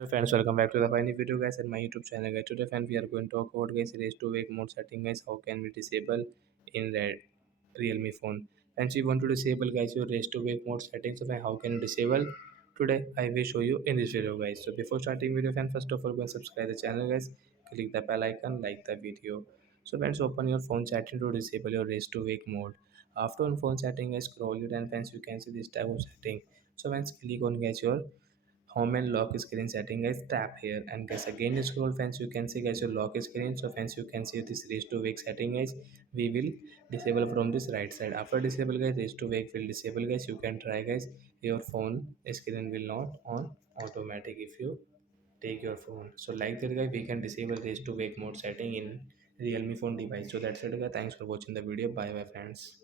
Hello friends, welcome back to the final video guys at my YouTube channel guys. Today friend we are going to talk about guys raise to wake mode setting guys. How can we disable in red realme phone? And you want to disable guys your raise to wake mode settings. So friend, how can you disable? Today I will show you in this video guys. So before starting video friend, first of all go and subscribe the channel guys. Click the bell icon, like the video. So friends, open your phone setting to disable your raise to wake mode. After on phone setting guys, scroll it and friends you can see this type of setting. So friends, click on guys your home and lock screen setting guys, tap here and guys again scroll friends, you can see guys your lock screen. So friends, you can see this raise to wake setting guys, we will disable from this right side. After disable guys, raise to wake will disable guys. You can try guys, your phone screen will not on automatic if you take your phone. So like that guys, we can disable raise to wake mode setting in realme phone device. So that's it guys, thanks for watching the video, bye bye friends.